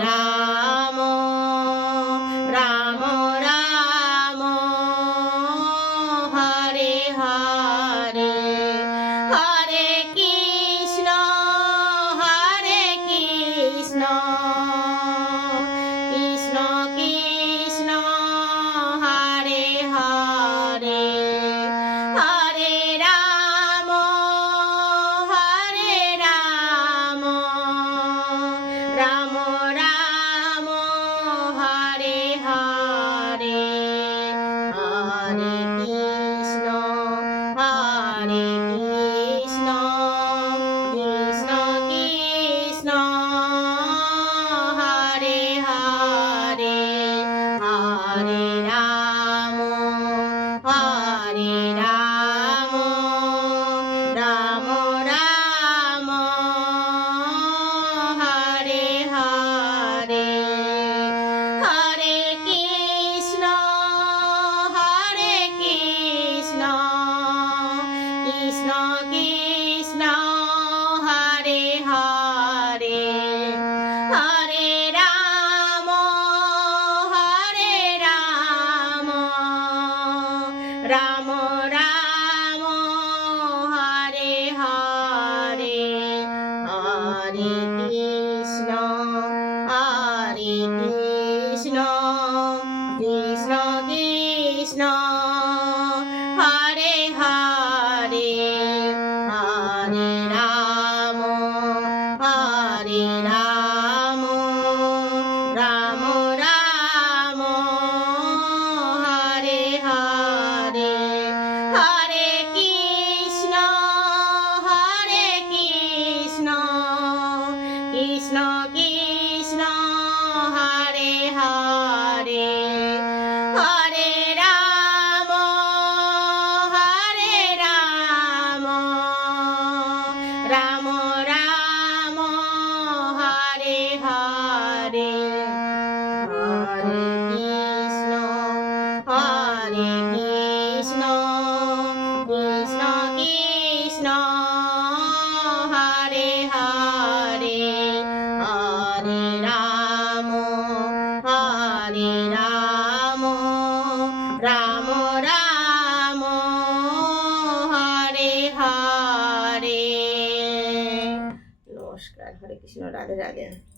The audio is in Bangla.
রাম রাম রাম হরে হরে হরে কৃষ্ণ কৃষ্ণ কৃষ্ণ হরে হরে হরে রাম রাম রাম হরে হরে হরে কৃষ্ণ কৃষ্ণ কৃষ্ণ হরে হরে হরে রাম রাম রাম হরে হরে হরে কৃষ্ণ কৃষ্ণ কৃষ্ণ হরে হরে হরে রাম রাম রাম হরে হরে হরে কৃষ্ণ কৃষ্ণ কৃষ্ণ হরে হরে হরে রাম রাম রাম হরে হরে হরে কৃষ্ণ কৃষ্ণ কৃষ্ণ হরে হরে হরে রাম রাম রাম হরে হরে হরে কৃষ্ণ কৃষ্ণ কৃষ্ণ হরে হরে হরে রাম রাম রাম হরে হরে। নমস্কার। হরে কৃষ্ণ। রাধে রাধে।